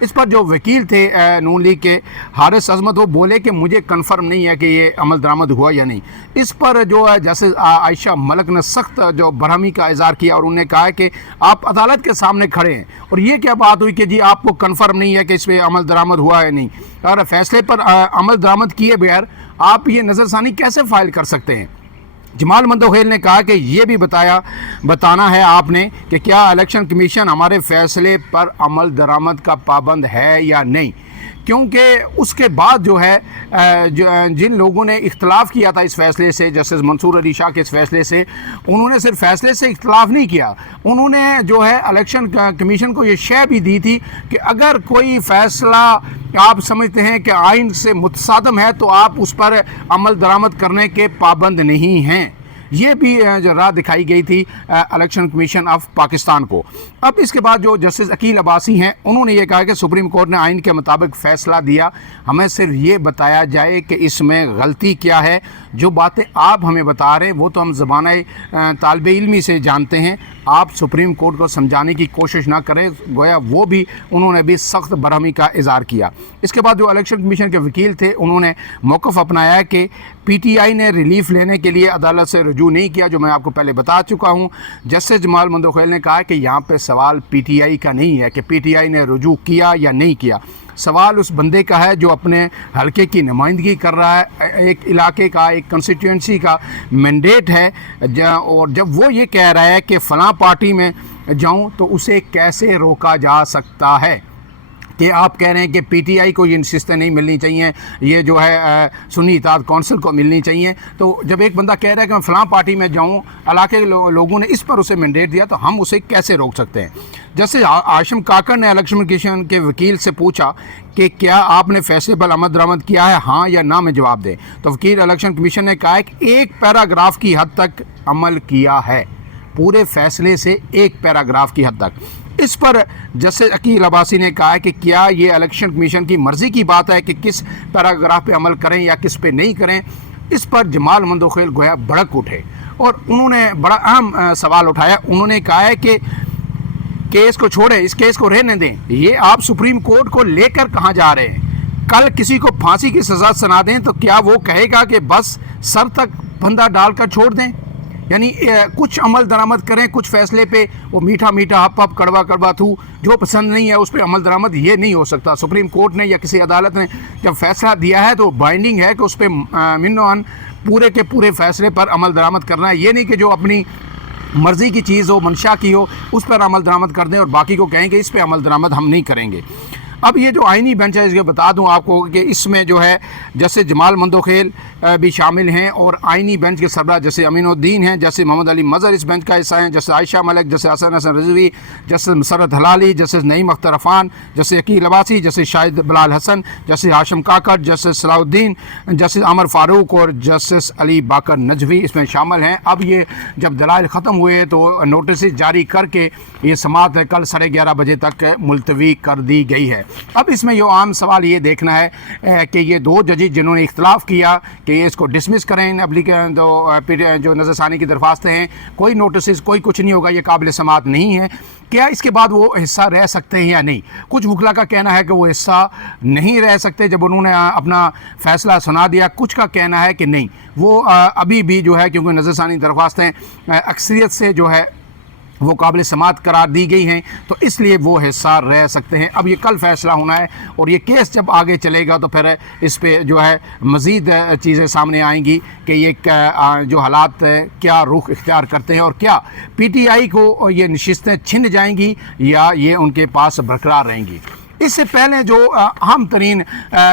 اس پر جو وکیل تھے نون لیگ کے حارث عظمت، وہ بولے کہ مجھے کنفرم نہیں ہے کہ یہ عمل درآمد ہوا یا نہیں۔ اس پر جو ہے جسٹس عائشہ ملک نے سخت جو برہمی کا اظہار کیا اور انہوں نے کہا کہ آپ عدالت کے سامنے کھڑے ہیں اور یہ کیا بات ہوئی کہ جی آپ کو کنفرم نہیں ہے کہ اس پہ عمل درآمد ہوا ہے نہیں، اور فیصلے پر عمل درآمد کیے بغیر آپ یہ نظر ثانی کیسے فائل کر سکتے ہیں؟ جمال مندوخیل نے کہا کہ یہ بھی بتانا ہے آپ نے کہ کیا الیکشن کمیشن ہمارے فیصلے پر عمل درآمد کا پابند ہے یا نہیں، کیونکہ اس کے بعد جو ہے جن لوگوں نے اختلاف کیا تھا اس فیصلے سے، جسٹس منصور علی شاہ کے اس فیصلے سے، انہوں نے صرف فیصلے سے اختلاف نہیں کیا، انہوں نے جو ہے الیکشن کمیشن کو یہ شے بھی دی تھی کہ اگر کوئی فیصلہ آپ سمجھتے ہیں کہ آئین سے متصادم ہے تو آپ اس پر عمل درآمد کرنے کے پابند نہیں ہیں۔ یہ بھی جو راہ دکھائی گئی تھی الیکشن کمیشن آف پاکستان کو۔ اب اس کے بعد جو جسٹس عقیل عباسی ہیں، انہوں نے یہ کہا کہ سپریم کورٹ نے آئین کے مطابق فیصلہ دیا، ہمیں صرف یہ بتایا جائے کہ اس میں غلطی کیا ہے۔ جو باتیں آپ ہمیں بتا رہے ہیں وہ تو ہم زبانہ طالب علمی سے جانتے ہیں، آپ سپریم کورٹ کو سمجھانے کی کوشش نہ کریں، گویا وہ بھی انہوں نے بھی سخت برہمی کا اظہار کیا۔ اس کے بعد جو الیکشن کمیشن کے وکیل تھے، انہوں نے موقف اپنایا کہ پی ٹی آئی نے ریلیف لینے کے لیے عدالت سے رجوع نہیں کیا، جو میں آپ کو پہلے بتا چکا ہوں۔ جسٹس جمال مندوخیل نے کہا کہ یہاں پہ سوال پی ٹی آئی کا نہیں ہے کہ پی ٹی آئی نے رجوع کیا یا نہیں کیا، سوال اس بندے کا ہے جو اپنے حلقے کی نمائندگی کر رہا ہے، ایک علاقے کا، ایک کنسٹیٹوئنسی کا مینڈیٹ ہے، اور جب وہ یہ کہہ رہا ہے کہ فلاں پارٹی میں جاؤں تو اسے کیسے روکا جا سکتا ہے؟ کہ آپ کہہ رہے ہیں کہ پی ٹی آئی کو یہ نشستیں نہیں ملنی چاہیے، یہ جو ہے سنی اتحاد کونسل کو ملنی چاہیے، تو جب ایک بندہ کہہ رہا ہے کہ میں فلاں پارٹی میں جاؤں، علاقے کے لوگوں نے اس پر اسے مینڈیٹ دیا، تو ہم اسے کیسے روک سکتے ہیں؟ جیسے ہاشم کاکڑ نے الیکشن کمیشن کے وکیل سے پوچھا کہ کیا آپ نے فیصلے پر عمل درآمد کیا ہے، ہاں یا نہ میں جواب دیں، تو وکیل الیکشن کمیشن نے کہا کہ ایک پیراگراف کی حد تک عمل کیا ہے، پورے فیصلے سے ایک پیراگراف کی حد تک۔ اس پر جسٹس عقیل عباسی نے کہا کہ کیا یہ الیکشن کمیشن کی مرضی کی بات ہے کہ کس پیراگراف پہ عمل کریں یا کس پہ نہیں کریں؟ اس پر جمال مندوخیل گویا بھڑک اٹھے اور انہوں نے بڑا اہم سوال اٹھایا۔ انہوں نے کہا ہے کہ کیس کو چھوڑیں، اس کیس کو رہنے دیں، یہ آپ سپریم کورٹ کو لے کر کہاں جا رہے ہیں؟ کل کسی کو پھانسی کی سزا سنا دیں تو کیا وہ کہے گا کہ بس سر تک پھندا ڈال کر چھوڑ دیں؟ یعنی کچھ عمل درآمد کریں، کچھ فیصلے پہ وہ میٹھا میٹھا ہپ ہپ کڑوا کڑوا تھو، جو پسند نہیں ہے اس پہ عمل درآمد، یہ نہیں ہو سکتا۔ سپریم کورٹ نے یا کسی عدالت نے جب فیصلہ دیا ہے تو بائنڈنگ ہے کہ اس پہ من و عن پورے کے پورے فیصلے پر عمل درآمد کرنا ہے، یہ نہیں کہ جو اپنی مرضی کی چیز ہو، منشا کی ہو، اس پر عمل درآمد کر دیں اور باقی کو کہیں کہ اس پہ عمل درآمد ہم نہیں کریں گے۔ اب یہ جو آئینی بینچ ہے، اس کے بتا دوں آپ کو کہ اس میں جو ہے جیسے جمال مندوخیل بھی شامل ہیں، اور آئینی بینچ کے سربراہ جیسے امین الدین ہیں، جیسے محمد علی مظہر اس بینچ کا حصہ ہیں، جیسے عائشہ ملک، جیسے حسن رضوی، جیسے مسرت ہلالی، جیسے نعیم اختر عفان، جیسے عقیل عباسی، جیسے شاہد بلال حسن، جیسے ہاشم کاکڑ، جیسے صلاح الدین، جیسے عمر فاروق اور جسٹس علی باقر نجوی اس میں شامل ہیں۔ اب یہ جب دلائل ختم ہوئے تو نوٹسز جاری کر کے یہ سماعت کل 11:30 بجے تک ملتوی کر دی گئی ہے۔ اب اس میں یہ عام سوال یہ دیکھنا ہے کہ یہ دو ججز جنہوں نے اختلاف کیا کہ یہ اس کو ڈسمس کریں، جو نظر ثانی کی درخواستیں ہیں، کوئی نوٹسز کوئی کچھ نہیں ہوگا، یہ قابل سماعت نہیں ہے، کیا اس کے بعد وہ حصہ رہ سکتے ہیں یا نہیں؟ کچھ وکلا کا کہنا ہے کہ وہ حصہ نہیں رہ سکتے جب انہوں نے اپنا فیصلہ سنا دیا، کچھ کا کہنا ہے کہ نہیں، وہ ابھی بھی جو ہے کیونکہ نظر ثانی درخواستیں اکثریت سے جو ہے وہ قابل سماعت قرار دی گئی ہیں، تو اس لیے وہ حصہ رہ سکتے ہیں۔ اب یہ کل فیصلہ ہونا ہے اور یہ کیس جب آگے چلے گا تو پھر اس پہ جو ہے مزید چیزیں سامنے آئیں گی کہ یہ جو حالات کیا رخ اختیار کرتے ہیں اور کیا پی ٹی آئی کو یہ نشستیں چھن جائیں گی یا یہ ان کے پاس برقرار رہیں گی۔ اس سے پہلے جو اہم ترین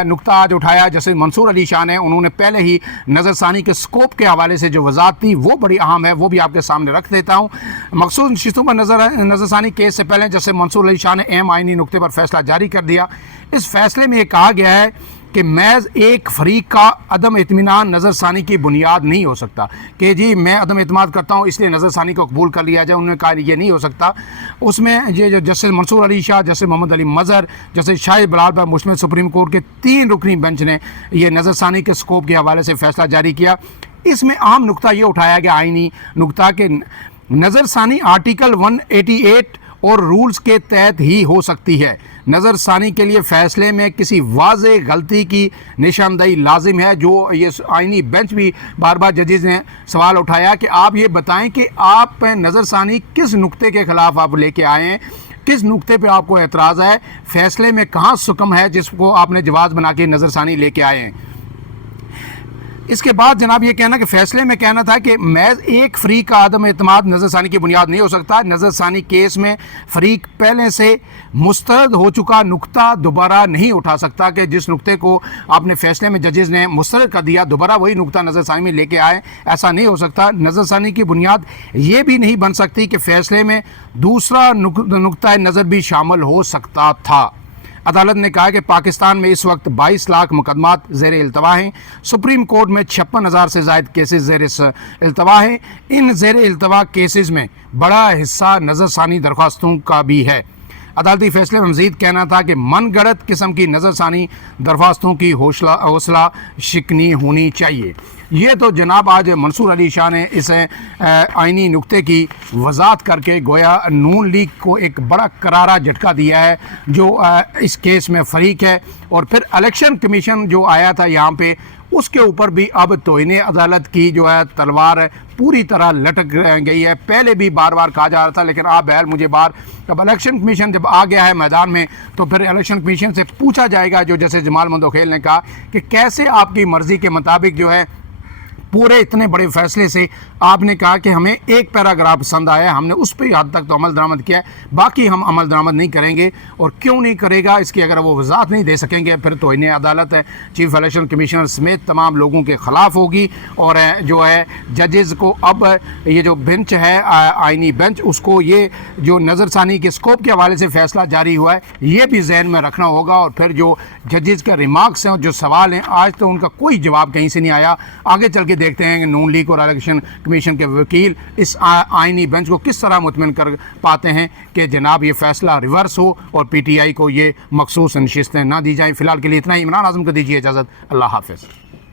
نقطہ آج اٹھایا جیسے منصور علی شاہ نے، انہوں نے پہلے ہی نظر ثانی کے سکوپ کے حوالے سے جو وضاحت تھی وہ بڑی اہم ہے، وہ بھی آپ کے سامنے رکھ دیتا ہوں۔ مخصوص نشستوں پر نظر ثانی کیس سے پہلے جیسے منصور علی شاہ نے اہم آئینی نقطے پر فیصلہ جاری کر دیا۔ اس فیصلے میں یہ کہا گیا ہے کہ محض ایک فریق کا عدم اطمینان نظر ثانی کی بنیاد نہیں ہو سکتا کہ جی میں عدم اعتماد کرتا ہوں اس لیے نظر ثانی کو قبول کر لیا جائے، انہوں نے کہا یہ نہیں ہو سکتا۔ اس میں یہ جو جسٹس منصور علی شاہ، جیسے محمد علی مظہر، جیسے شاہد بلال پر مشتمل سپریم کورٹ کے 3 رکنی بینچ نے یہ نظر ثانی کے سکوپ کے حوالے سے فیصلہ جاری کیا۔ اس میں اہم نقطہ یہ اٹھایا گیا آئینی نقطہ کہ نظر ثانی آرٹیکل 188 اور رولز کے تحت ہی ہو سکتی ہے۔ نظر ثانی کے لیے فیصلے میں کسی واضح غلطی کی نشاندہی لازم ہے۔ جو یہ آئینی بینچ بھی بار بار ججز نے سوال اٹھایا کہ آپ یہ بتائیں کہ آپ نظر ثانی کس نقطے کے خلاف آپ لے کے آئے ہیں، کس نقطے پہ آپ کو اعتراض ہے، فیصلے میں کہاں سکم ہے جس کو آپ نے جواز بنا کے نظر ثانی لے کے آئے ہیں۔ اس کے بعد جناب یہ کہنا کہ فیصلے میں کہنا تھا کہ محض ایک فریق کا عدم اعتماد نظر ثانی کی بنیاد نہیں ہو سکتا۔ نظر ثانی کیس میں فریق پہلے سے مسترد ہو چکا نقطہ دوبارہ نہیں اٹھا سکتا کہ جس نقطے کو آپ نے فیصلے میں ججز نے مسترد کر دیا دوبارہ وہی نقطہ نظر ثانی میں لے کے آئے، ایسا نہیں ہو سکتا۔ نظر ثانی کی بنیاد یہ بھی نہیں بن سکتی کہ فیصلے میں دوسرا نقطہ نظر بھی شامل ہو سکتا تھا۔ عدالت نے کہا کہ پاکستان میں اس وقت 22 لاکھ مقدمات زیر التوا ہیں۔ سپریم کورٹ میں 56,000 سے زائد کیسز زیر التوا ہیں۔ ان زیر التوا کیسز میں بڑا حصہ نظر ثانی درخواستوں کا بھی ہے۔ عدالتی فیصلے میں مزید کہنا تھا کہ من گڑت قسم کی نظر ثانی درخواستوں کی حوصلہ شکنی ہونی چاہیے۔ یہ تو جناب آج منصور علی شاہ نے اس آئینی نقطے کی وضاحت کر کے گویا نون لیگ کو ایک بڑا کرارا جھٹکا دیا ہے جو اس کیس میں فریق ہے۔ اور پھر الیکشن کمیشن جو آیا تھا یہاں پہ، اس کے اوپر بھی اب توہین عدالت کی جو ہے تلوار پوری طرح لٹک گئی ہے۔ پہلے بھی بار بار کہا جا رہا تھا، لیکن آپ بہر مجھے بار اب الیکشن کمیشن جب آ گیا ہے میدان میں تو پھر الیکشن کمیشن سے پوچھا جائے گا، جو جیسے جمال مندوخیل نے کہا کہ کیسے آپ کی مرضی کے مطابق جو ہے پورے اتنے بڑے فیصلے سے آپ نے کہا کہ ہمیں ایک پیراگراف پسند آیا، ہم نے اس پہ حد تک تو عمل درآمد کیا ہے، باقی ہم عمل درآمد نہیں کریں گے۔ اور کیوں نہیں کرے گا اس کی اگر وہ وضاحت نہیں دے سکیں گے پھر توہین عدالت ہے چیف الیکشن کمیشنر سمیت تمام لوگوں کے خلاف ہوگی۔ اور جو ہے ججز کو اب یہ جو بینچ ہے آئینی بینچ، اس کو یہ جو نظر ثانی کے اسکوپ کے حوالے سے فیصلہ جاری ہوا ہے یہ بھی ذہن میں رکھنا ہوگا۔ اور پھر جو ججز کا ریمارکس ہیں، جو سوال ہیں، آج تو ان کا کوئی جواب کہیں سے نہیں آیا۔ آگے چل کے دیکھتے ہیں کہ نون لیگ اور الیکشن کمیشن کے وکیل اس آئینی بینچ کو کس طرح مطمئن کر پاتے ہیں کہ جناب یہ فیصلہ ریورس ہو اور پی ٹی آئی کو یہ مخصوص نشستیں نہ دی جائیں۔ فی الحال کے لیے اتنا ہی۔ عمران اعظم کو دیجیے اجازت، اللہ حافظ۔